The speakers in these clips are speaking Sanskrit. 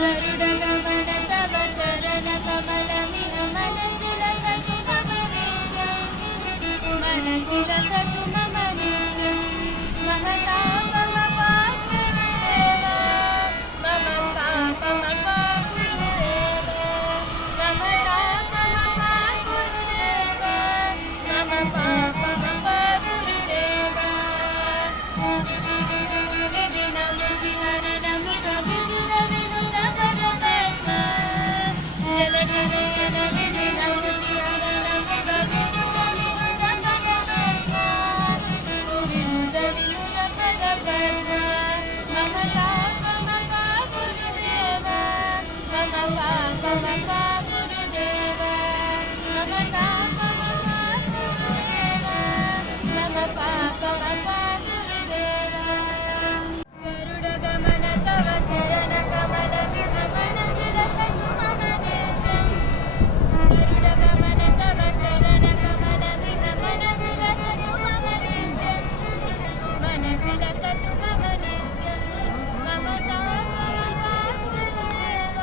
गरुडगमन तव चरण कमलमिह मनसि लसतु मम नित्यं मनसि लसतु मम नित्यं मम तापमपाकुरुदेव मम तापमपाकुरुदेव मम तापमपाकुरुदेव मम पापमपाकुरुदेव गरुडगमन तव चरण कमलमिह मनसि लसतु मम नित्यं गरुडगमन तव चरण कमलमिह मनसि लसतु मम नित्यं मनसि लसतु मम नित्यं मम तापमपाकुरुदेव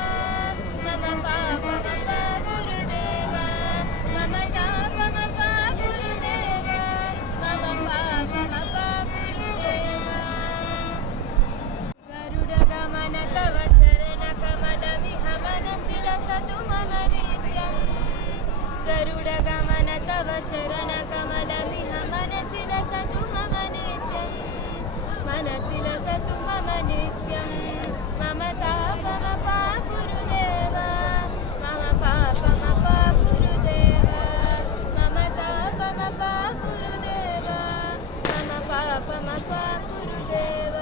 मम पापमपाकुरुदेव मम तापमपाकुरुदेव मम पापमपाकुरुदेव गरुडगमन तव चरण कमलमिह मनसि लसतु मम नित्यं गरुडगमन तव चरण कमलमिह मनसि लसतु मम नित्यं मनसि लसतु मम नित्यं मम तापमपाकुरुदेव मम पापमपाकुरुदेव मम तापमपाकुरुदेव मम पापमपाकुरुदेव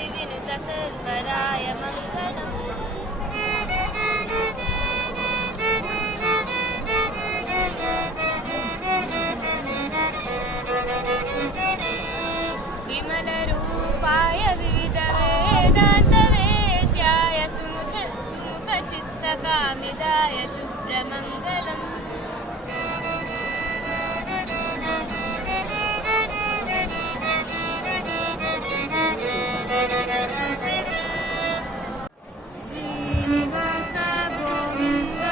स्तुतिविनुत सर्वराय मङ्गलम् विमलरूपाय विविधवेदान्तवेद्याय सुमुखचित्तकामिदाय शुभ्रमङ्गलम् श्रीनिवास गोविन्द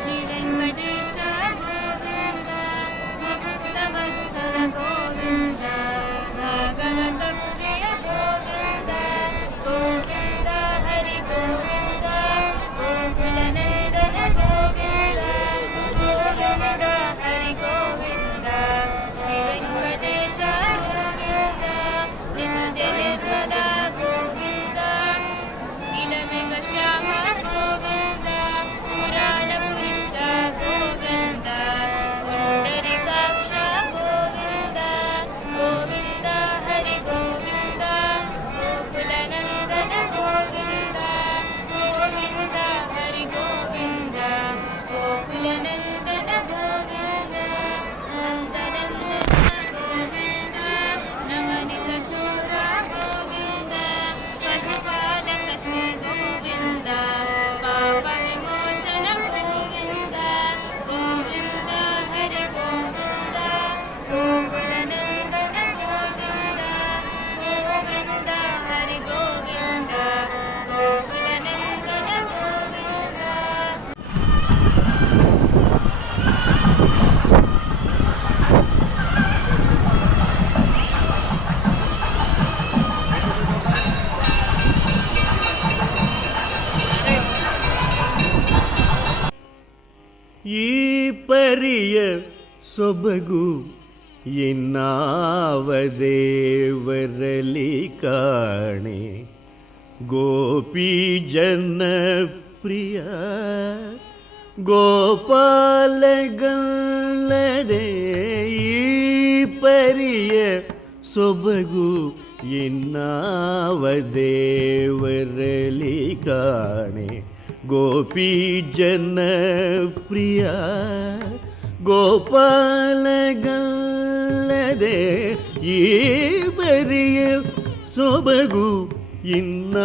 श्रीवेङ्कटेश गोविन्द भक्तवत्सल गोविन्द भागवतप्रिय गोविन्द गोविन्द हरि गोविन्द गोकुलनन्दन गोविन्द गोविन्द हरि गोविन्द श्रीवेङ्कटेश गोविन्द नित्यनिर्मला गोविन्द नीलमेघश्याम गोविन्द पुराणपुरुष गोविन्द पुण्डरीकाक्ष गोविन्द गोविन्द हरि गोविन्द गोकुलनन्दन गोविन्द गोविन्द हरि गोविन्द गोकुलनन्दन गोविन्द नन्दनन्दन गोविन्द नवनीतचोर गोविन्द पशुपालक श्री गोविन्द पापविमोचन गोविन्द गोविन्द हरि गोविन्द गोकुलनन्दन गोविन्द गोविन्द हरि गोविन्द गोकुलनन्दन गोविन्द ಈ ಪರಿಯ ಸೊಬಗು ಇನ್ನಾವ ದೇವರಲಿ ಕಾಣೆ ಗೋಪಿ ಜನ ಪ್ರಿಯ ಗೋಪಾಲಗಲ್ಲದೆ ಈ ಪರಿಯ ಸೊಬಗು ಇನ್ನಾವ ದೇವರಲಿ ಕಾಣೆ ಗೋಪಿ ಜನ ಪ್ರಿಯ ಗೋಪಾಲಗಲ್ಲದೆ ಈ ಬರಿಯ ಸೊಬಗು ಇನ್ನ